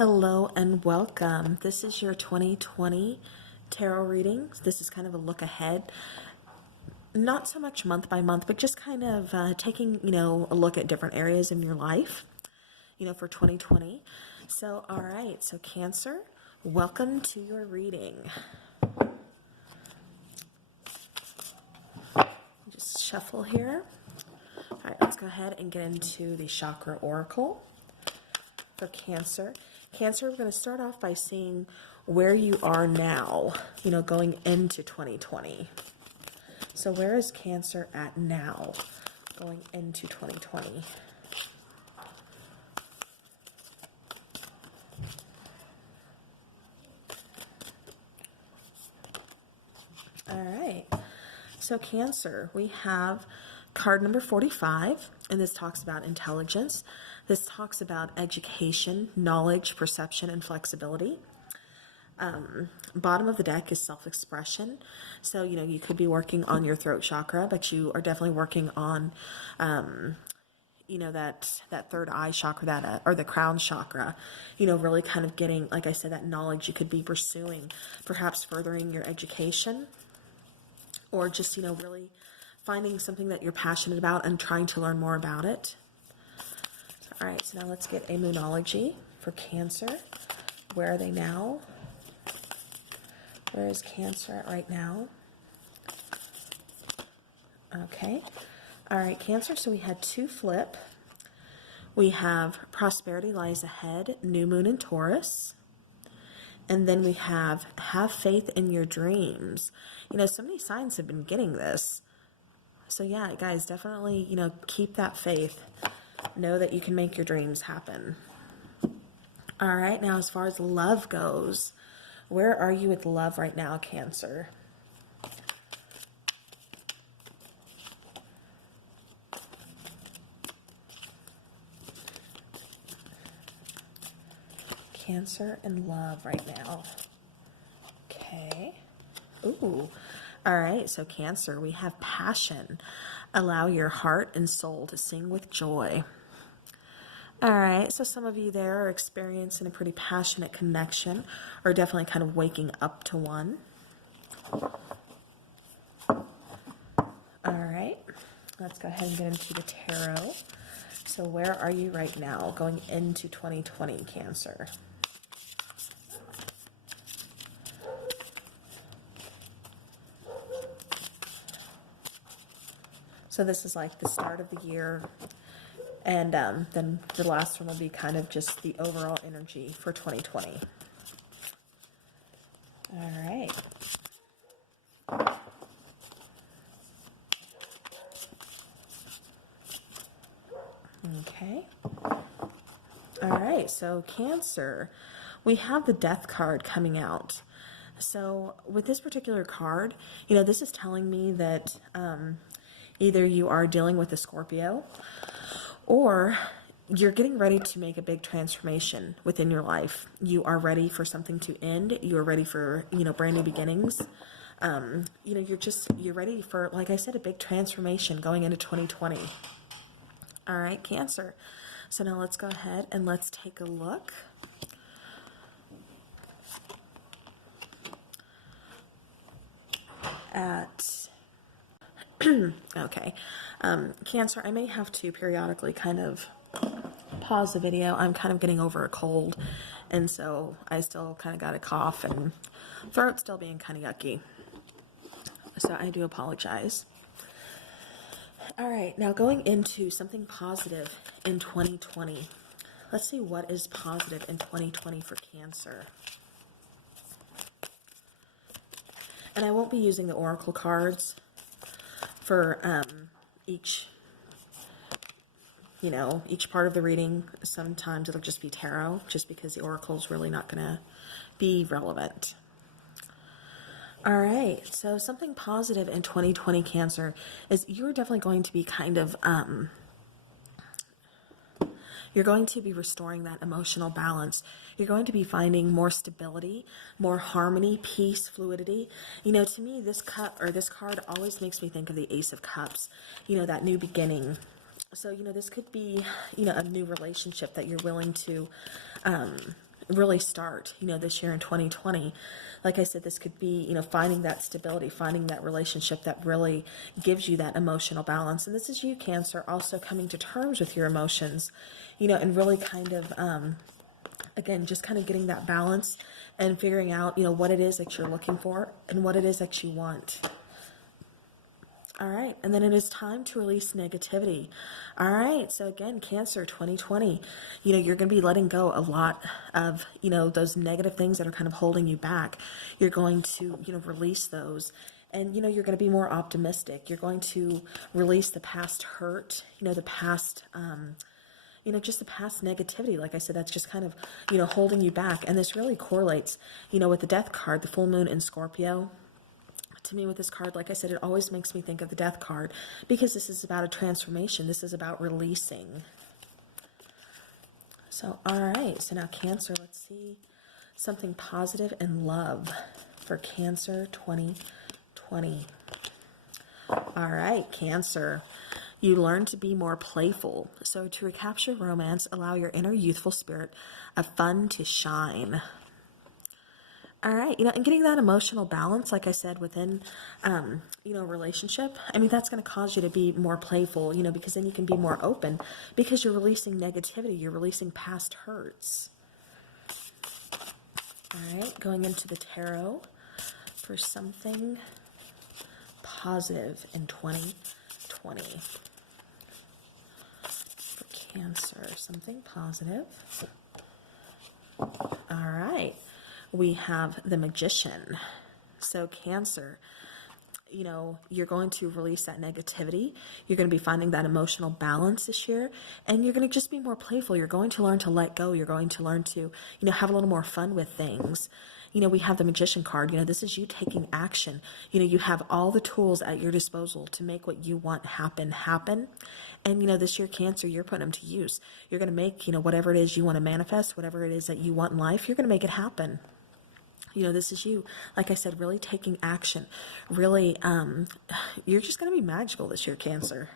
Hello and welcome. This is your 2020 tarot reading. This is kind of a look ahead. Not so much month by month, but just kind of taking, a look at different areas in your life, for 2020. So, all right. So Cancer, welcome to your reading. Just shuffle here. All right, let's go ahead and get into the Chakra Oracle for Cancer. Cancer, we're going to start off by seeing where you are now, going into 2020. So where is Cancer at now, going into 2020? All right. So Cancer, we have card number 45, and this talks about intelligence. This talks about education, knowledge, perception, and flexibility. Bottom of the deck is self-expression. So, you could be working on your throat chakra, but you are definitely working on, that third eye chakra, or the crown chakra, really kind of getting, like I said, that knowledge. You could be pursuing, perhaps furthering your education, or just, really finding something that you're passionate about and trying to learn more about it. All right, so now let's get a Moonology for Cancer. Where are they now? Where is Cancer at right now? Okay. All right, Cancer, so we had two flip. We have prosperity lies ahead, new moon in Taurus. And then we have faith in your dreams. So many signs have been getting this. So yeah, guys, definitely, keep that faith. Know that you can make your dreams happen. All right, now as far as love goes, where are you with love right now, Cancer? Cancer and love right now. Okay. Ooh. All right, so Cancer, we have passion. Allow your heart and soul to sing with joy. All right, so some of you there are experiencing a pretty passionate connection, or definitely kind of waking up to one. All right, let's go ahead and get into the tarot. So where are you right now going into 2020, Cancer? So this is like the start of the year, and then the last one will be kind of just the overall energy for 2020. All right. Okay. All right, so Cancer, we have the Death card coming out. So with this particular card, this is telling me that either you are dealing with a Scorpio, or you're getting ready to make a big transformation within your life. You are ready for something to end. You are ready for, brand new beginnings. You're ready for, like I said, a big transformation going into 2020. All right, Cancer. So now let's go ahead and let's take a look at okay. Cancer, I may have to periodically kind of pause the video. I'm kind of getting over a cold, and so I still kind of got a cough, and throat's still being kind of yucky. So I do apologize. All right, now going into something positive in 2020. Let's see what is positive in 2020 for Cancer. And I won't be using the Oracle cards for each part of the reading. Sometimes it'll just be tarot, just because the Oracle is really not going to be relevant. All right, so something positive in 2020, Cancer, is you're definitely going to be kind of, you're going to be restoring that emotional balance. You're going to be finding more stability, more harmony, peace, fluidity. To me, this card always makes me think of the Ace of Cups, that new beginning. So, this could be, a new relationship that you're willing to, really start, this year in 2020. Like I said, this could be, finding that stability, finding that relationship that really gives you that emotional balance. And this is you, Cancer, also coming to terms with your emotions, and really kind of, again, just kind of getting that balance and figuring out, what it is that you're looking for and what it is that you want. All right, and then it is time to release negativity. All right, so again, Cancer 2020, you're going to be letting go a lot of, those negative things that are kind of holding you back. You're going to, release those. And, you're going to be more optimistic. You're going to release the past hurt, the past, just the past negativity. Like I said, that's just kind of, holding you back. And this really correlates, with the Death card, the full moon in Scorpio. To me, with this card, like I said, it always makes me think of the Death card, because this is about a transformation. This is about releasing. So, all right. So now Cancer, let's see something positive in love for Cancer 2020. All right, Cancer. You learn to be more playful. So to recapture romance, allow your inner youthful spirit of fun to shine. All right, and getting that emotional balance, like I said, within, relationship, that's going to cause you to be more playful, because then you can be more open, because you're releasing negativity, you're releasing past hurts. All right, going into the tarot for something positive in 2020. For Cancer, something positive. All right. We have the Magician. So Cancer, you're going to release that negativity. You're going to be finding that emotional balance this year, and you're going to just be more playful. You're going to learn to let go. You're going to learn to, have a little more fun with things. We have the Magician card. This is you taking action. You have all the tools at your disposal to make what you want happen. And, this year, Cancer, you're putting them to use. You're going to make, whatever it is you want to manifest, whatever it is that you want in life, you're going to make it happen. This is you, like I said, really taking action. Really, you're just going to be magical this year, Cancer.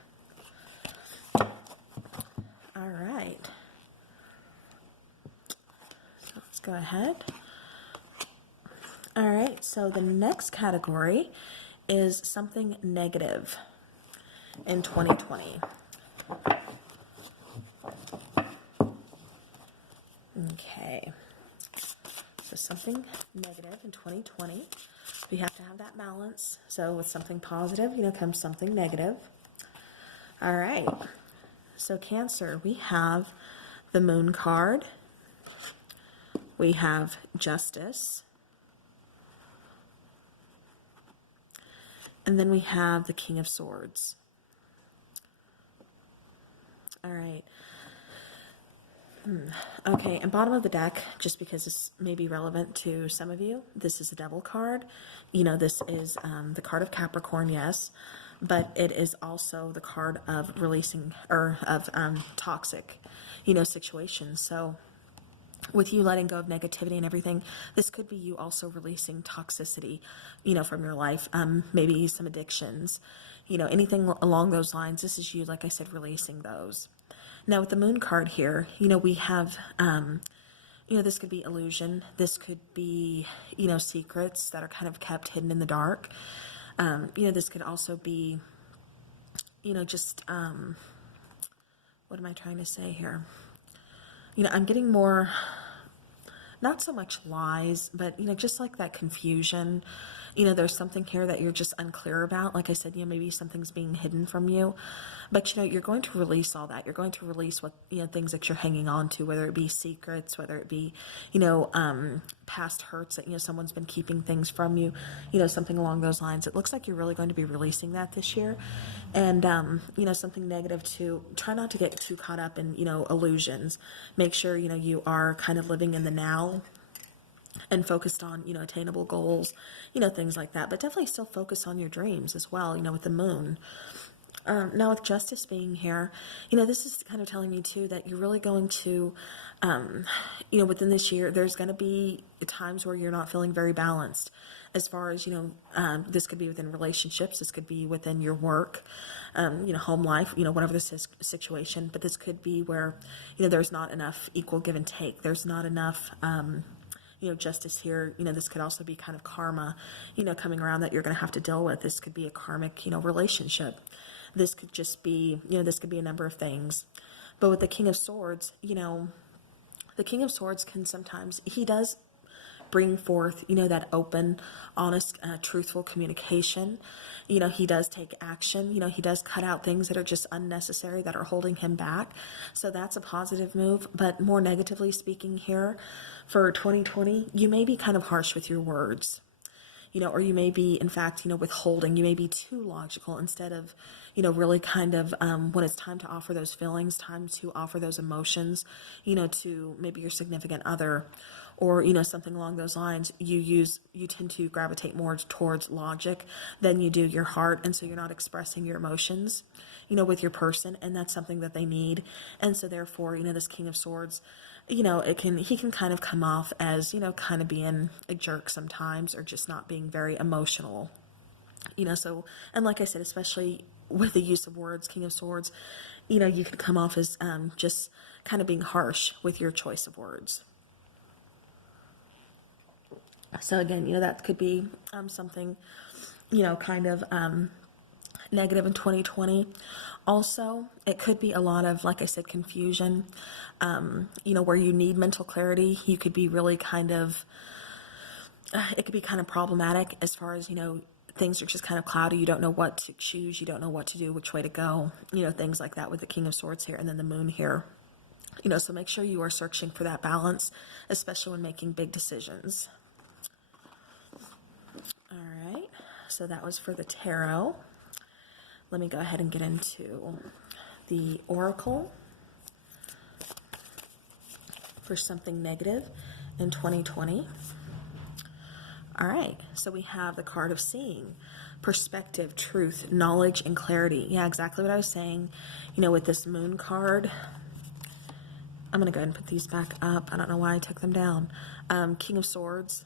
All right. So let's go ahead. All right, so the next category is something negative in 2020. Okay. So something negative in 2020. We have to have that balance. So with something positive, comes something negative. All right. So Cancer, we have the Moon card. We have Justice. And then we have the King of Swords. All right. Okay, and bottom of the deck, just because this may be relevant to some of you, this is the Devil card. This is the card of Capricorn, yes, but it is also the card of releasing, or of toxic, situations. So with you letting go of negativity and everything, this could be you also releasing toxicity, from your life, maybe some addictions, anything along those lines. This is you, like I said, releasing those. Now with the Moon card here, we have, this could be illusion. This could be, secrets that are kind of kept hidden in the dark. This could also be, just, what am I trying to say here? I'm getting more, not so much lies, but, just like that confusion. There's something here that you're just unclear about. Like I said, maybe something's being hidden from you. But, you're going to release all that. You're going to release what, things that you're hanging on to, whether it be secrets, whether it be, past hurts that, someone's been keeping things from you, something along those lines. It looks like you're really going to be releasing that this year. And, something negative too. Try not to get too caught up in, illusions. Make sure, you are kind of living in the now and focused on, attainable goals, things like that. But definitely still focus on your dreams as well, with the Moon. Now with justice being here, this is kind of telling me too that you're really going to, within this year, there's going to be times where you're not feeling very balanced as far as, this could be within relationships, this could be within your work, home life, whatever the situation, but this could be where, there's not enough equal give and take. There's not enough, justice here. This could also be kind of karma, coming around that you're going to have to deal with. This could be a karmic, relationship. This could just be, this could be a number of things. But with the King of Swords, the King of Swords can sometimes, he does bring forth, that open, honest, truthful communication. He does take action. He does cut out things that are just unnecessary, that are holding him back. So that's a positive move. But more negatively speaking here, for 2020, you may be kind of harsh with your words. Or you may be, in fact, withholding. You may be too logical instead of, really kind of, when it's time to offer those feelings, time to offer those emotions, to maybe your significant other, or, something along those lines, you tend to gravitate more towards logic than you do your heart. And so you're not expressing your emotions, with your person, and that's something that they need. And so therefore, this King of Swords, he can kind of come off as, kind of being a jerk sometimes, or just not being very emotional, so, and like I said, especially with the use of words, King of Swords, you could come off as, just kind of being harsh with your choice of words. So again, that could be, something, kind of, negative in 2020. Also, it could be a lot of, like I said, confusion, where you need mental clarity. You could be really kind of, it could be kind of problematic as far as, things are just kind of cloudy. You don't know what to choose. You don't know what to do, which way to go, things like that with the King of Swords here and then the Moon here. So make sure you are searching for that balance, especially when making big decisions. All right, so that was for the tarot. Let me go ahead and get into the oracle for something negative in 2020. All right, so we have the card of seeing, perspective, truth, knowledge, and clarity. Yeah, exactly what I was saying, with this Moon card. I'm going to go ahead and put these back up. I don't know why I took them down. King of Swords,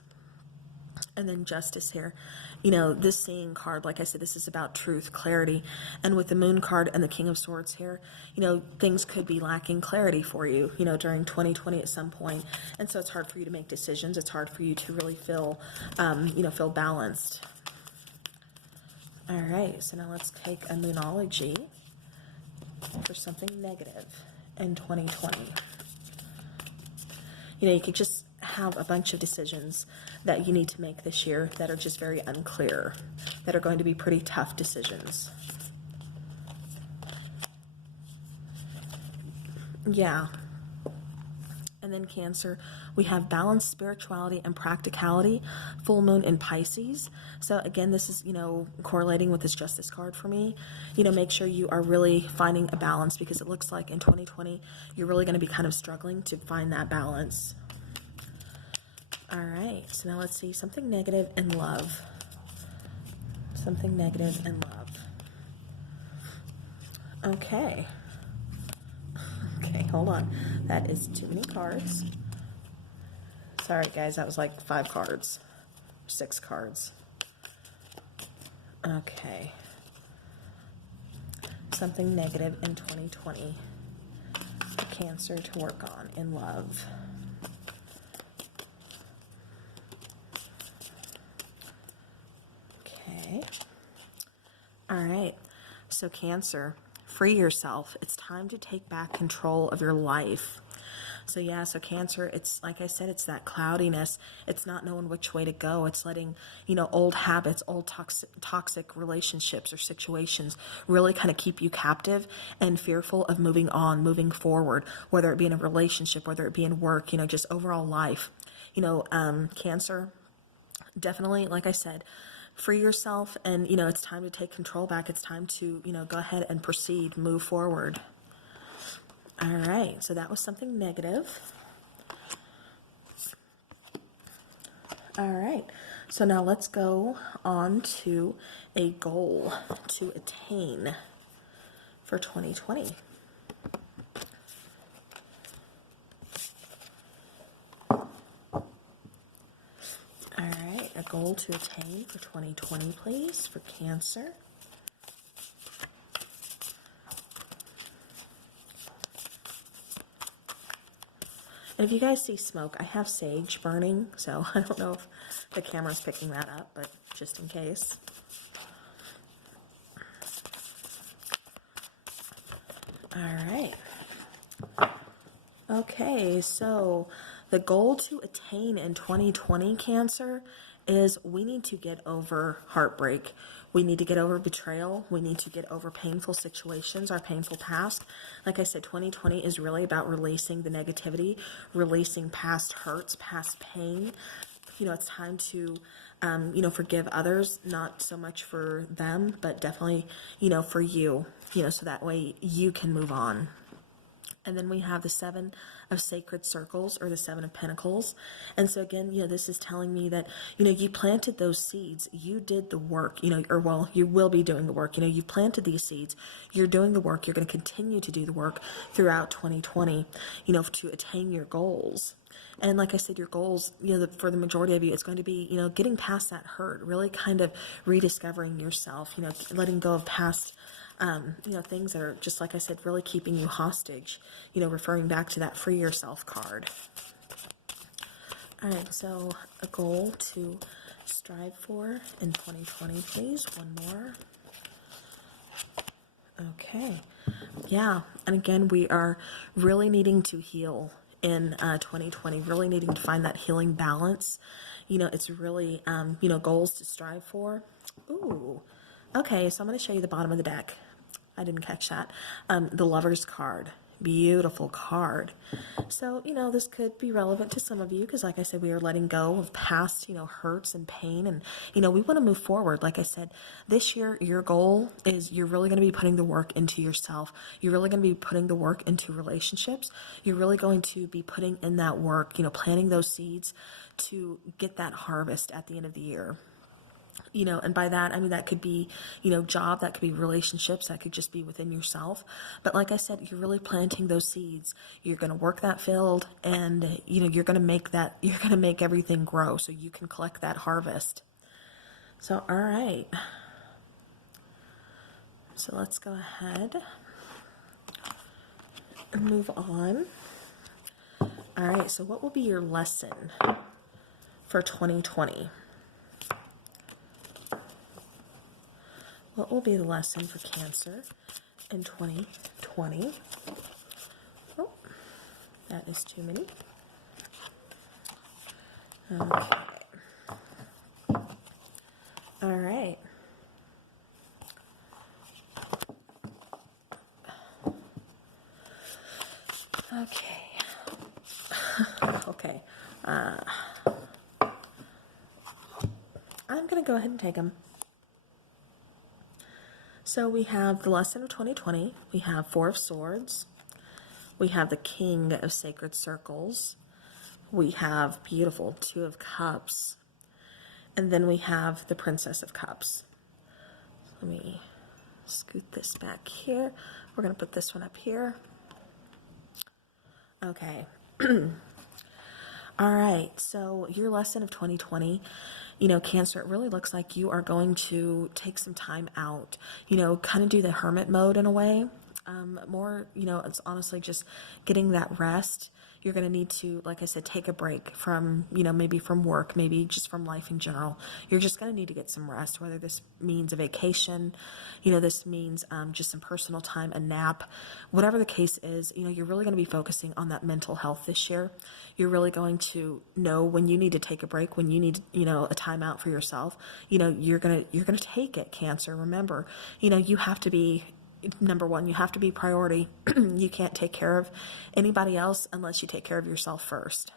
and then Justice here. This seeing card, like I said, this is about truth, clarity. And with the Moon card and the King of Swords here, things could be lacking clarity for you, during 2020 at some point. And so it's hard for you to make decisions. It's hard for you to really feel, feel balanced. All right, so now let's take a Moonology for something negative in 2020. You could just have a bunch of decisions that you need to make this year that are just very unclear, that are going to be pretty tough decisions. Yeah. And then Cancer, we have balance, spirituality, and practicality, full moon in Pisces. So again, this is, correlating with this Justice card for me. Make sure you are really finding a balance, because it looks like in 2020, you're really going to be kind of struggling to find that balance. All right, so now let's see, something negative in love. Something negative in love. Okay. Okay, hold on. That is too many cards. Sorry, guys, that was like 5 cards. 6 cards. Okay. Something negative in 2020 for Cancer to work on in love. Okay. All right. So Cancer, free yourself. It's time to take back control of your life. So yeah, so Cancer, it's like I said, it's that cloudiness. It's not knowing which way to go. It's letting, old habits, old toxic relationships or situations really kind of keep you captive and fearful of moving on, moving forward, whether it be in a relationship, whether it be in work, just overall life. Cancer, definitely, like I said, free yourself, and, it's time to take control back. It's time to, go ahead and proceed, move forward. All right, so that was something negative. All right, so now let's go on to a goal to attain for 2020. All right, a goal to attain for 2020, please, for Cancer. And if you guys see smoke, I have sage burning, so I don't know if the camera's picking that up, but just in case. All right. Okay, so the goal to attain in 2020, Cancer, is we need to get over heartbreak. We need to get over betrayal. We need to get over painful situations, our painful past. Like I said, 2020 is really about releasing the negativity, releasing past hurts, past pain. You know, it's time to, forgive others, not so much for them, but definitely, for you, so that way you can move on. And then we have the 7 of Sacred Circles, or the 7 of Pentacles. And so again, this is telling me that, you planted those seeds, you did the work, you will be doing the work. You planted these seeds, you're doing the work, you're going to continue to do the work throughout 2020, to attain your goals. And like I said, your goals, for the majority of you, it's going to be, getting past that hurt, really kind of rediscovering yourself, letting go of past things that are, just like I said, really keeping you hostage, referring back to that free yourself card. All right, so a goal to strive for in 2020, please. One more. Okay. Yeah, and again, we are really needing to heal in 2020, really needing to find that healing balance. It's really, goals to strive for. Ooh. Okay, so I'm going to show you the bottom of the deck. I didn't catch that. The Lover's card. Beautiful card. So, this could be relevant to some of you because, like I said, we are letting go of past, hurts and pain. And, we want to move forward. Like I said, this year, your goal is you're really going to be putting the work into yourself. You're really going to be putting the work into relationships. You're really going to be putting in that work, planting those seeds to get that harvest at the end of the year. And by that, I mean, that could be, job, that could be relationships, that could just be within yourself. But like I said, you're really planting those seeds. You're going to work that field and, you're going to make everything grow so you can collect that harvest. So, all right. So let's go ahead and move on. All right. So what will be your lesson for 2020? What will be the lesson for Cancer in 2020? Oh, that is too many. Okay. All right. Okay. Okay. I'm going to go ahead and take them. So we have the lesson of 2020, we have 4 of Swords, we have the King of Sacred Circles, we have beautiful 2 of Cups, and then we have the Princess of Cups. Let me scoot this back here. We're going to put this one up here. Okay. All right, so your lesson of 2020, Cancer, it really looks like you are going to take some time out, kind of do the hermit mode in a way. More, it's honestly just getting that rest. You're going to need to, like I said, take a break from, maybe from work, maybe just from life in general. You're just going to need to get some rest, whether this means a vacation, this means just some personal time, a nap, whatever the case is, you're really going to be focusing on that mental health this year. You're really going to know when you need to take a break, when you need, a time out for yourself. You're going to take it, Cancer. Remember, you have to be, number one, you have to be priority. You can't take care of anybody else unless you take care of yourself first.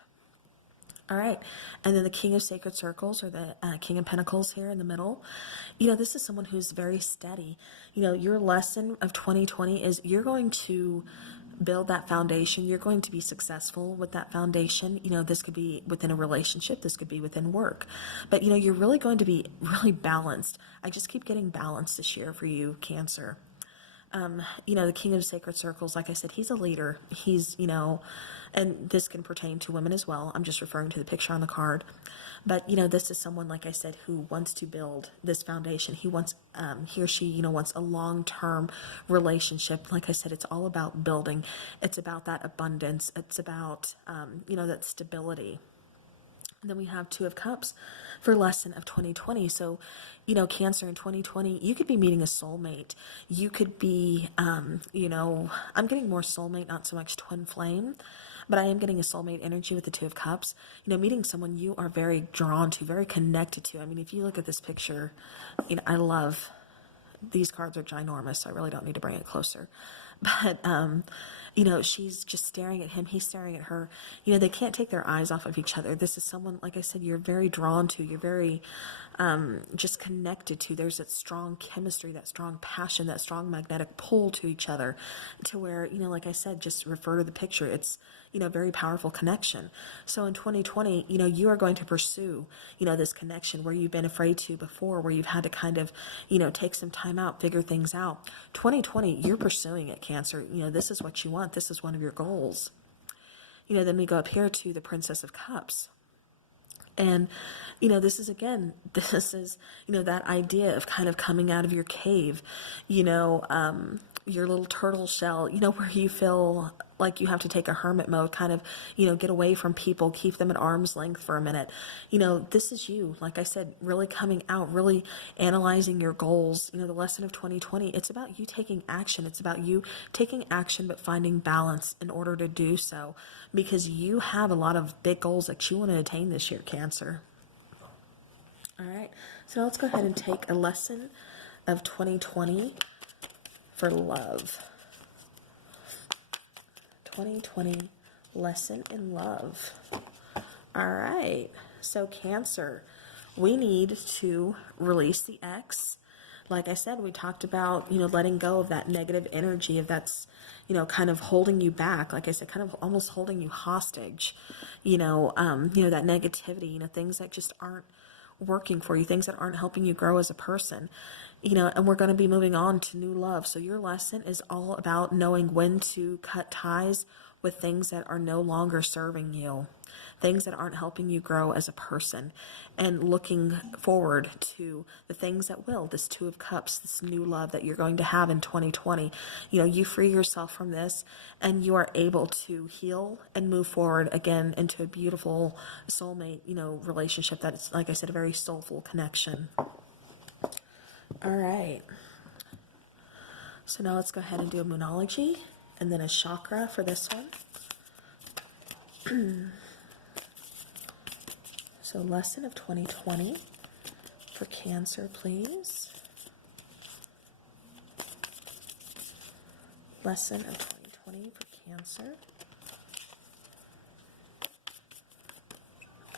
All right. And then the King of Sacred Circles, or the King of Pentacles here in the middle. This is someone who's very steady. Your lesson of 2020 is you're going to build that foundation. You're going to be successful with that foundation. This could be within a relationship. This could be within work. But, you're really going to be really balanced. I just keep getting balanced this year for you, Cancer. you know, the King of Sacred Circles, like I said, he's a leader. He's, you know, and this can pertain to women as well. I'm just referring to the picture on the card. But, you know, this is someone, like I said, who wants to build this foundation. He wants, he or she, you know, wants a long-term relationship. Like I said, it's all about building. It's about that abundance. It's about, you know, that stability. And then we have Two of Cups for lesson of 2020. So, you know, Cancer in 2020, you could be meeting a soulmate. You could be, you know, I'm getting more soulmate, not so much twin flame, but I am getting a soulmate energy with the Two of Cups. You know, meeting someone you are very drawn to, very connected to. I mean, if you look at this picture, you know, I love, these cards are ginormous, so I really don't need to bring it closer. But, you know, she's just staring at him. He's staring at her. You know, they can't take their eyes off of each other. This is someone, like I said, you're very drawn to. You're very just connected to. There's that strong chemistry, that strong passion, that strong magnetic pull to each other to where, you know, like I said, just refer to the picture. It's, you know, very powerful connection. So in 2020, you know, you are going to pursue, you know, this connection where you've been afraid to before, where you've had to kind of, you know, take some time out, figure things out. 2020, you're pursuing it, Cancer. You know, this is what you want. This is one of your goals. You know, then we go up here to the Princess of Cups. And, you know, this is, again, this is, you know, that idea of kind of coming out of your cave, you know, your little turtle shell, you know, where you feel like you have to take a hermit mode, kind of, you know, get away from people, keep them at arm's length for a minute. You know, this is you, like I said, really coming out, really analyzing your goals. You know, the lesson of 2020, it's about you taking action. It's about you taking action, but finding balance in order to do so, because you have a lot of big goals that you want to attain this year, Cancer. All right, so now let's go ahead and take a lesson of 2020 for love. 2020 lesson in love. All right, so Cancer, we need to release the ex. Like I said, we talked about, you know, letting go of that negative energy, of that's, you know, kind of holding you back. Like I said, kind of almost holding you hostage. You know, that negativity, you know, things that just aren't working for you, things that aren't helping you grow as a person. You know, and we're going to be moving on to new love. So your lesson is all about knowing when to cut ties with things that are no longer serving you, things that aren't helping you grow as a person, and looking forward to the things that will, this Two of Cups, this new love that you're going to have in 2020. You know, you free yourself from this and you are able to heal and move forward again into a beautiful soulmate, you know, relationship that's, like I said, a very soulful connection. All right. So now let's go ahead and do a Moonology and then a Chakra for this one. So lesson of 2020 for Cancer, please. Lesson of 2020 for Cancer.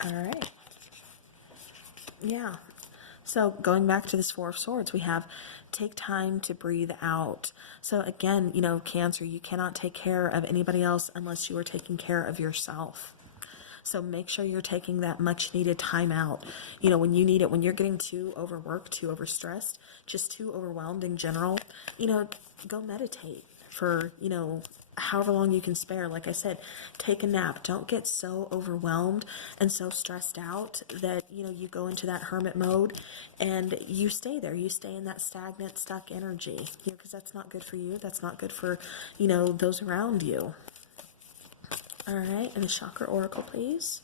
All right. Yeah. So going back to this Four of Swords, we have take time to breathe out. So again, you know, Cancer, you cannot take care of anybody else unless you are taking care of yourself. So make sure you're taking that much needed time out. You know, when you need it, when you're getting too overworked, too overstressed, just too overwhelmed in general, you know, go meditate for, you know, however long you can spare. Like I said, take a nap. Don't get so overwhelmed and so stressed out that, you know, you go into that hermit mode and you stay there. You stay in that stagnant, stuck energy, you know, because that's not good for you. That's not good for, you know, those around you. All right, and a Chakra Oracle, please.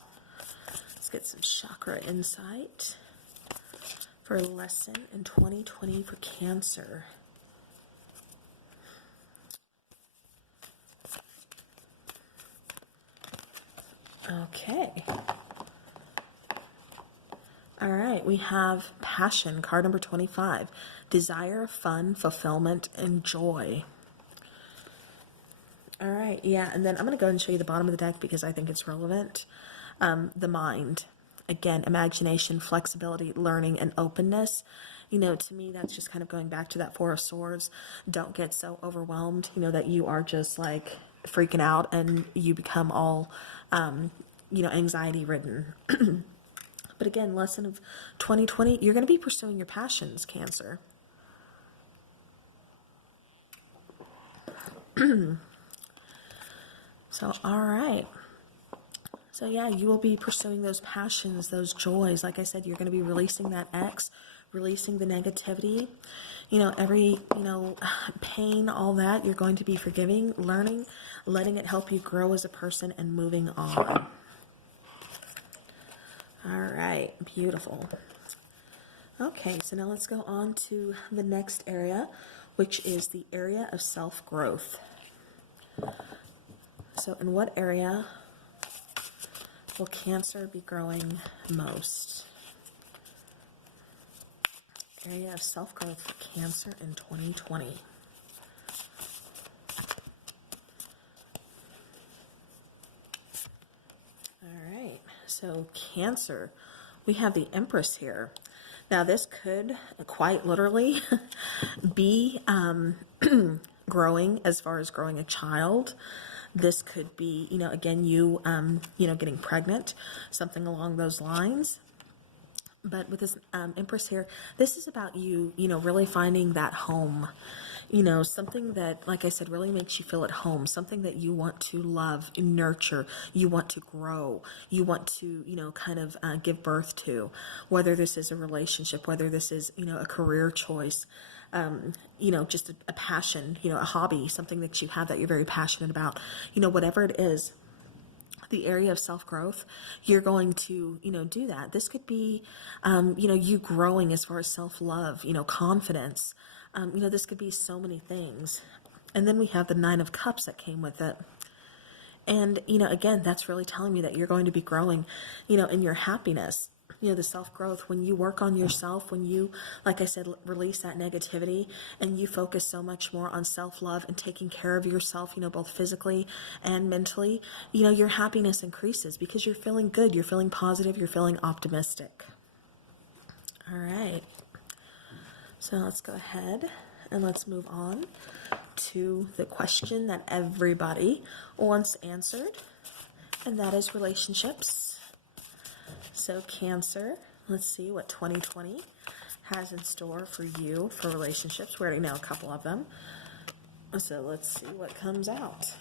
Let's get some Chakra insight for a lesson in 2020 for Cancer. Okay. All right, we have Passion, card number 25. Desire, fun, fulfillment, and joy. All right, yeah, and then I'm going to go ahead and show you the bottom of the deck because I think it's relevant. The mind. Again, imagination, flexibility, learning, and openness. You know, to me, that's just kind of going back to that Four of Swords. Don't get so overwhelmed, you know, that you are just like freaking out and you become all, you know, anxiety-ridden. But again, lesson of 2020, you're going to be pursuing your passions, Cancer. So, all right. So yeah, you will be pursuing those passions, those joys. Like I said, you're going to be releasing that ex, releasing the negativity, every, pain, all that. You're going to be forgiving, learning, letting it help you grow as a person and moving on. All right, beautiful. Okay, so now let's go on to the next area, which is the area of self-growth. So in what area will Cancer be growing most? Area of self-growth for Cancer in 2020. All right, so Cancer, we have the Empress here. Now this could quite literally be growing, as far as growing a child. This could be, again, you getting pregnant, something along those lines. But with this Empress here, this is about you, really finding that home, something that, like I said, really makes you feel at home, something that you want to love, nurture, you want to grow, you want to, kind of give birth to, whether this is a relationship, whether this is, a career choice, just a passion, a hobby, something that you have that you're very passionate about, whatever it is. The area of self-growth, you're going to, do that. This could be, you growing as far as self-love, confidence. This could be so many things. And then we have the Nine of Cups that came with it. And, again, that's really telling me that you're going to be growing, in your happiness. The self-growth, when you work on yourself, when you, like I said, release that negativity and you focus so much more on self-love and taking care of yourself, both physically and mentally, your happiness increases because you're feeling good, you're feeling positive, you're feeling optimistic. All right. So let's go ahead and let's move on to the question that everybody wants answered, and that is relationships. So Cancer, let's see what 2020 has in store for you for relationships. We already know a couple of them. So let's see what comes out.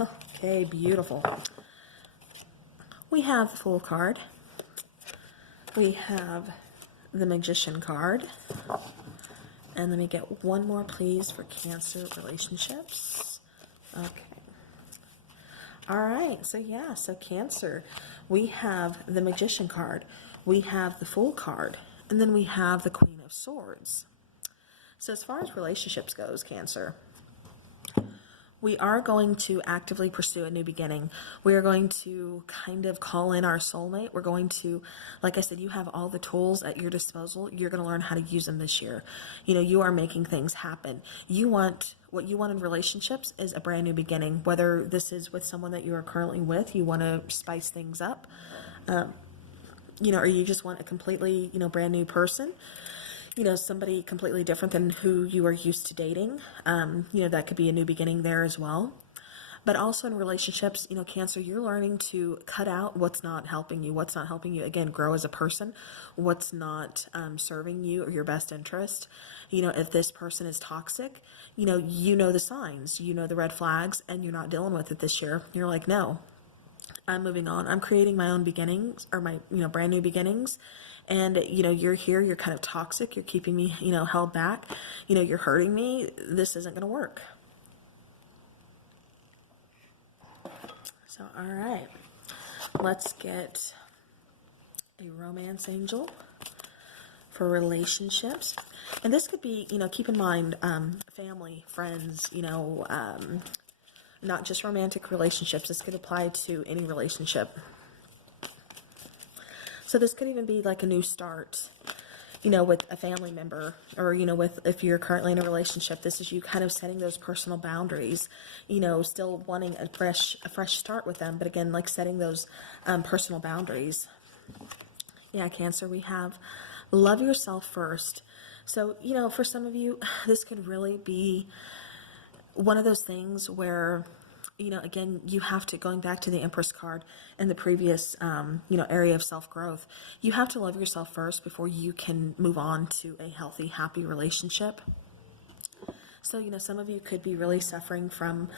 Okay, beautiful. We have the Fool card. We have the Magician card. And let me get one more, please, for Cancer relationships. Okay. All right, so Cancer, we have the Magician card, we have the Fool card, and then we have the Queen of Swords. So as far as relationships goes, Cancer, we are going to actively pursue a new beginning. We are going to kind of call in our soulmate. We're going to, like I said, you have all the tools at your disposal. You're going to learn how to use them this year. You are making things happen. What you want in relationships is a brand new beginning, whether this is with someone that you are currently with, you want to spice things up, or you just want a completely, brand new person. Somebody completely different than who you are used to dating. That could be a new beginning there as well. But also in relationships, Cancer, you're learning to cut out what's not helping you, again, grow as a person, what's not serving you or your best interest. If this person is toxic, you know the signs, the red flags, and you're not dealing with it this year. You're like, no, I'm moving on. I'm creating my own beginnings, or my, brand new beginnings. And, you're here, you're kind of toxic, you're keeping me, held back, you're hurting me, this isn't going to work. So, all right, let's get a romance angel for relationships. And this could be, keep in mind, family, friends, not just romantic relationships. This could apply to any relationship. So this could even be like a new start, with a family member, or, if you're currently in a relationship, this is you kind of setting those personal boundaries, still wanting a fresh start with them. But again, like setting those personal boundaries. Yeah, Cancer, we have love yourself first. So, for some of you, this could really be one of those things where, again, you have to, going back to the Empress card and the previous, area of self-growth, you have to love yourself first before you can move on to a healthy, happy relationship. So, you know, some of you could be really suffering from,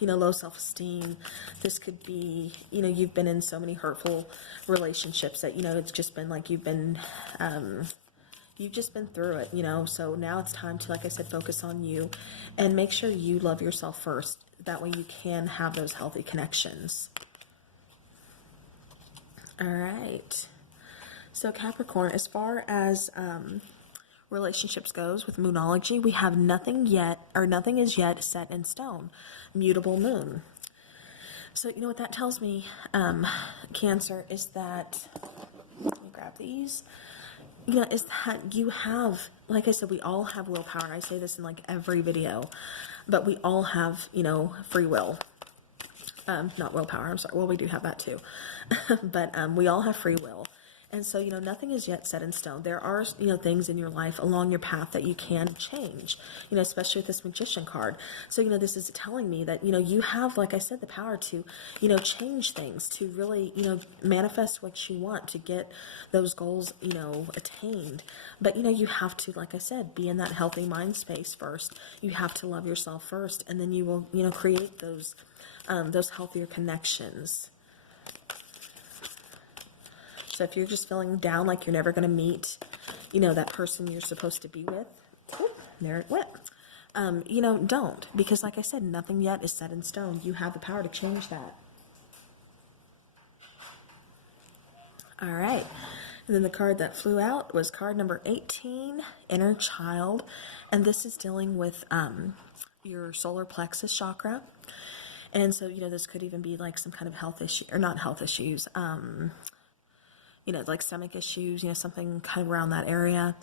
you know, low self-esteem. This could be, you know, you've been in so many hurtful relationships that, you know, it's just been like you've just been through it, you know. So now it's time to, like I said, focus on you and make sure you love yourself first. That way you can have those healthy connections. All right. So Capricorn, as far as relationships goes with Moonology, we have nothing yet, or nothing is yet set in stone. Mutable moon. So you know what that tells me, Cancer, is that, let me grab these. You know, is that you have, like I said, we all have willpower. I say this in like every video, but we all have, you know, free will. Not willpower, I'm sorry. Well, we do have that too. But we all have free will. And so, you know, nothing is yet set in stone. There are, you know, things in your life along your path that you can change, you know, especially with this Magician card. So, you know, this is telling me that, you know, you have, like I said, the power to, you know, change things, to really, you know, manifest what you want, to get those goals, you know, attained. But, you know, you have to, like I said, be in that healthy mind space first. You have to love yourself first, and then you will, you know, create those healthier connections. So if you're just feeling down, like you're never going to meet, you know, that person you're supposed to be with, there it went. You know, don't, because like I said, nothing yet is set in stone. You have the power to change that. All right. And then the card that flew out was card number 18, Inner Child. And this is dealing with your solar plexus chakra. And so, you know, this could even be like some kind of health issue, or not health issues, you know, like stomach issues, you know, something kind of around that area.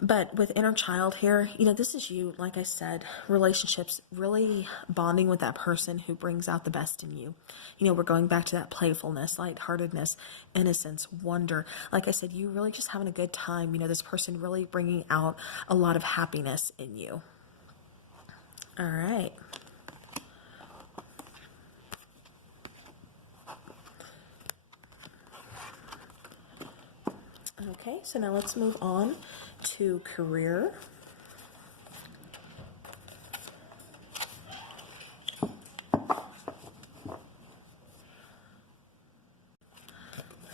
But with Inner Child here, you know, this is you, like I said, relationships, really bonding with that person who brings out the best in you. You know, we're going back to that playfulness, lightheartedness, innocence, wonder. Like I said, you really just having a good time. You know, this person really bringing out a lot of happiness in you. All right. Okay, so now let's move on to career.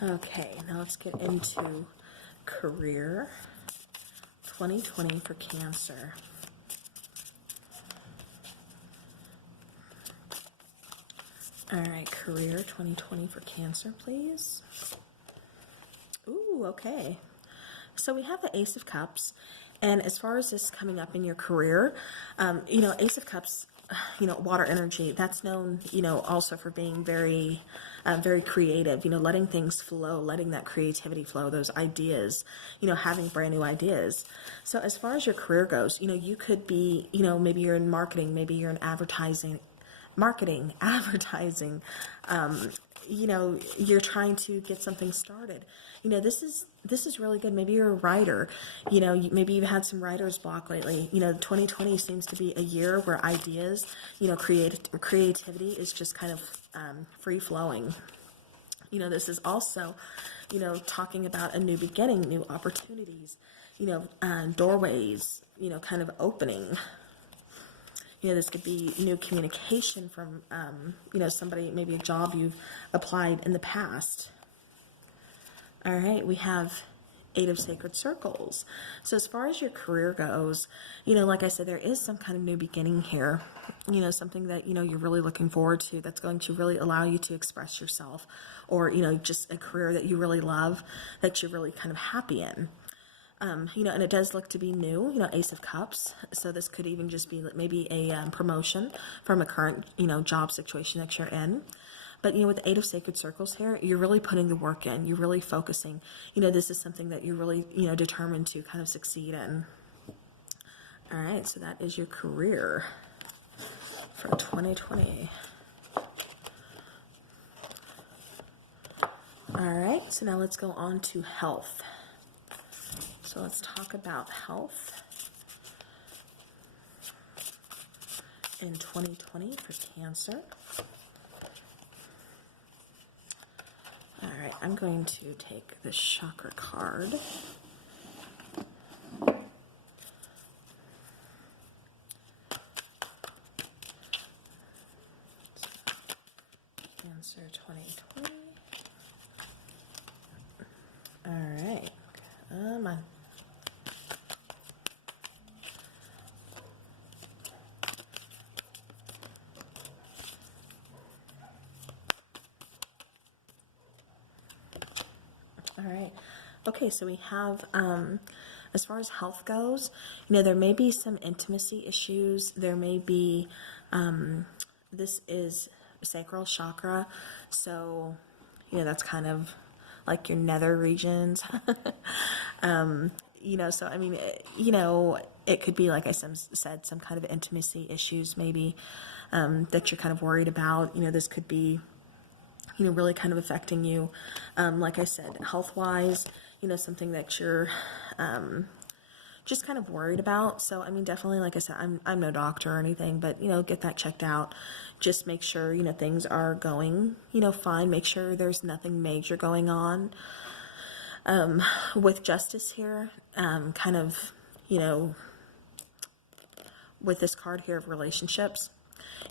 Okay, now let's get into career 2020 for Cancer. All right, career 2020 for Cancer, please. Ooh, okay. So we have the Ace of Cups, and as far as this coming up in your career, you know, Ace of Cups, you know, water energy, that's known, you know, also for being very, very creative, you know, letting things flow, letting that creativity flow, those ideas, you know, having brand new ideas. So as far as your career goes, you know, you could be, you know, maybe you're in marketing, maybe you're in advertising, you know, you're trying to get something started. You know, this is really good. Maybe you're a writer, you know, maybe you've had some writer's block lately. You know, 2020 seems to be a year where ideas, you know, creativity is just kind of free flowing. You know, this is also, you know, talking about a new beginning, new opportunities, you know, doorways, you know, kind of opening. You know, this could be new communication from, you know, somebody, maybe a job you've applied in the past. All right, we have Eight of Sacred Circles. So as far as your career goes, you know, like I said, there is some kind of new beginning here. You know, something that, you know, you're really looking forward to, that's going to really allow you to express yourself, or, you know, just a career that you really love, that you're really kind of happy in. You know, and it does look to be new, you know, Ace of Cups. So this could even just be maybe a promotion from a current, you know, job situation that you're in. But, you know, with the Eight of Sacred Circles here, you're really putting the work in. You're really focusing. You know, this is something that you're really, you know, determined to kind of succeed in. All right, so that is your career for 2020. All right, so now let's go on to health. So let's talk about health in 2020 for Cancer. All right, I'm going to take the chakra card. All right. Okay, so we have, as far as health goes, there may be some intimacy issues. There may be, this is sacral chakra, so, that's kind of like your nether regions. So, I mean, it could be, like I said, some kind of intimacy issues maybe that you're kind of worried about. This could be, really kind of affecting you. Like I said, health-wise, something that you're just kind of worried about. So, I mean, definitely, like I said, I'm no doctor or anything, but, get that checked out. Just make sure, things are going, fine. Make sure there's nothing major going on. With justice here, kind of, with this card here of relationships,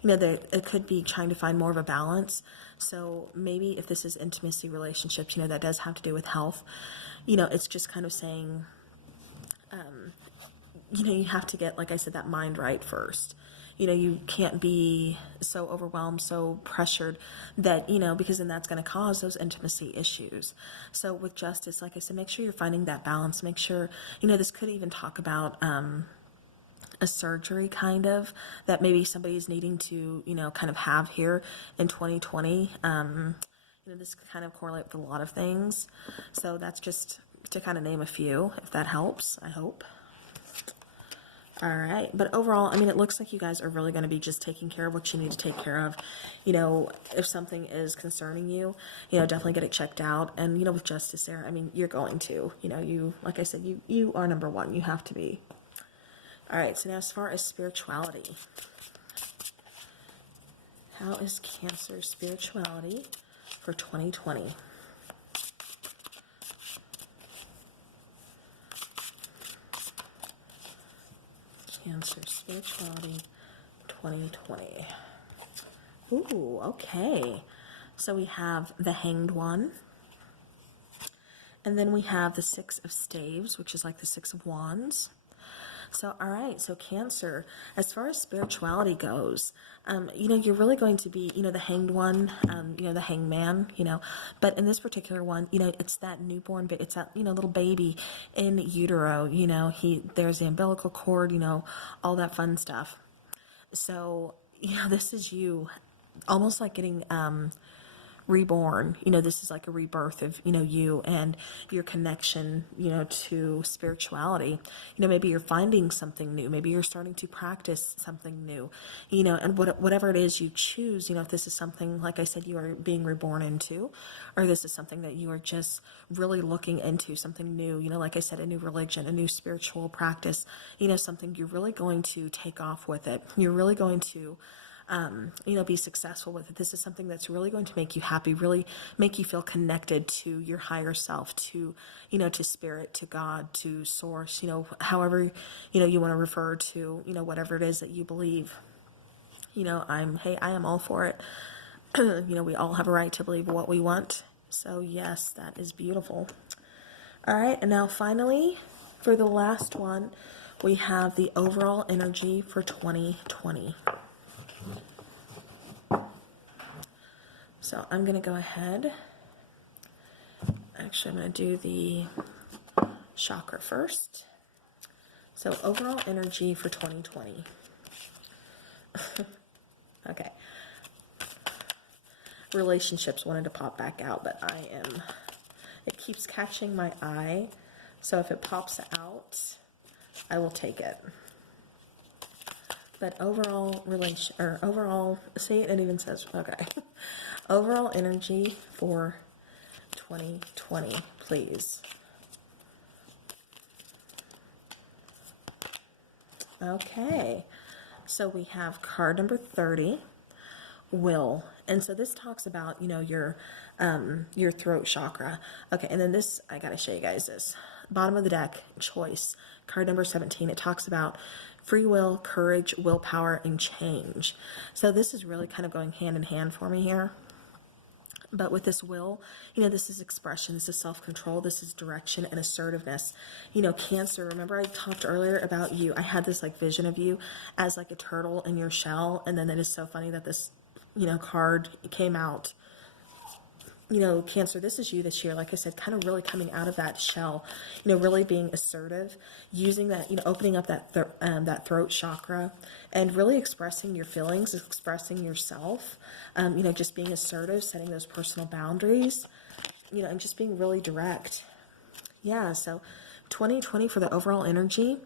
it could be trying to find more of a balance. So maybe if this is intimacy relationships, that does have to do with health, it's just kind of saying, you have to get, like I said, that mind right first. You can't be so overwhelmed, so pressured that, because then that's going to cause those intimacy issues. So with justice, like I said, make sure you're finding that balance. Make sure, this could even talk about, a surgery kind of that maybe somebody's needing to, kind of have here in 2020. This could kind of correlate with a lot of things. So that's just to kind of name a few, if that helps, I hope. All right. But overall, I mean, it looks like you guys are really going to be just taking care of what you need to take care of. If something is concerning you, definitely get it checked out. And, with justice there, I mean, you're going to, like I said, you are number one. You have to be. All right. So now as far as spirituality, how is Cancer's spirituality for 2020? Cancer spirituality 2020. Ooh, okay. So we have the Hanged One. And then we have the Six of Staves, which is like the Six of Wands. So, all right, so Cancer, as far as spirituality goes, you're really going to be, the Hanged One, the Hangman, but in this particular one, it's that newborn, but it's that, little baby in utero, there's the umbilical cord, all that fun stuff. So, this is you almost like getting, reborn. This is like a rebirth of, you and your connection, to spirituality. Maybe you're finding something new. Maybe you're starting to practice something new, and whatever it is you choose, if this is something, like I said, you are being reborn into, or this is something that you are just really looking into, something new, like I said, a new religion, a new spiritual practice, something you're really going to take off with it. You're really going to be successful with it. This is something that's really going to make you happy, really make you feel connected to your higher self, to, to spirit, to God, to source, however, you want to refer to, whatever it is that you believe. I am all for it. We all have a right to believe what we want. So yes, that is beautiful. All right. And now finally, for the last one, we have the overall energy for 2020. So I'm going to go ahead. Actually, I'm going to do the chakra first. So overall energy for 2020. Okay. Relationships wanted to pop back out, but it keeps catching my eye. So if it pops out, I will take it. But overall see, it even says, okay. Overall energy for 2020, please. Okay, so we have card number 30, Will. And so this talks about, your throat chakra. Okay, and then this, I gotta show you guys this. Bottom of the deck, choice. Card number 17, it talks about free will, courage, willpower, and change. So this is really kind of going hand in hand for me here. But with this will, this is expression, this is self-control, this is direction and assertiveness. Cancer, remember I talked earlier about you. I had this like vision of you as like a turtle in your shell. And then it is so funny that this, card came out, you know, Cancer, this is you this year, like I said, kind of really coming out of that shell, you know, really being assertive, using that, you know, opening up that throat chakra and really expressing your feelings, expressing yourself, you know, just being assertive, setting those personal boundaries, you know, and just being really direct. Yeah, so 2020 for the overall energy,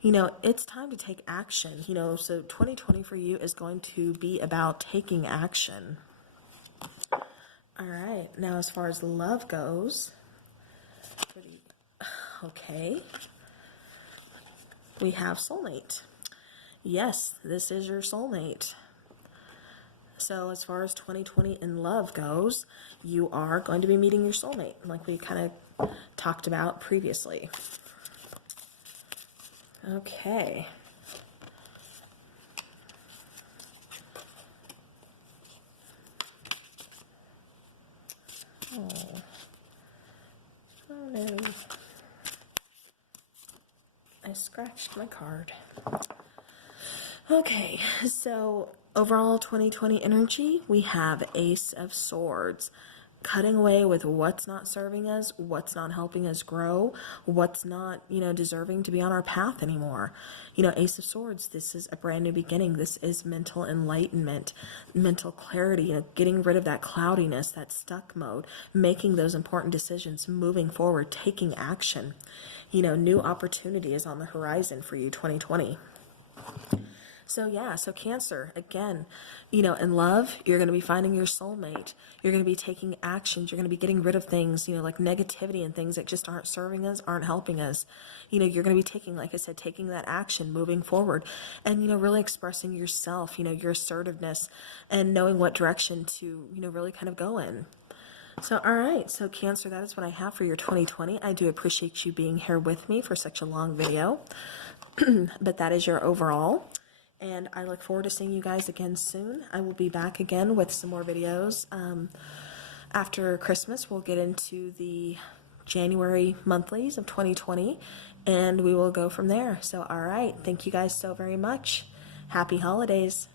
you know, it's time to take action, you know, so 2020 for you is going to be about taking action. All right, now as far as love goes, okay, we have soulmate. Yes, this is your soulmate. So as far as 2020 in love goes, you are going to be meeting your soulmate, like we kind of talked about previously. Okay. Oh no. I scratched my card. Okay, so overall 2020 energy, we have Ace of Swords. Cutting away with what's not serving us, what's not helping us grow, what's not, you know, deserving to be on our path anymore. You know, Ace of Swords, this is a brand new beginning. This is mental enlightenment, mental clarity, you know, getting rid of that cloudiness, that stuck mode, making those important decisions, moving forward, taking action. You know, new opportunity is on the horizon for you, 2020. So yeah, so Cancer, again, you know, in love, you're going to be finding your soulmate. You're going to be taking actions. You're going to be getting rid of things, you know, like negativity and things that just aren't serving us, aren't helping us. You know, you're going to be taking, like I said, taking that action, moving forward, and, you know, really expressing yourself, you know, your assertiveness and knowing what direction to, you know, really kind of go in. So, all right, so Cancer, that is what I have for your 2020. I do appreciate you being here with me for such a long video, but that is your overall. And I look forward to seeing you guys again soon. I will be back again with some more videos. After Christmas, we'll get into the January monthlies of 2020, and we will go from there. So, all right. Thank you guys so very much. Happy holidays.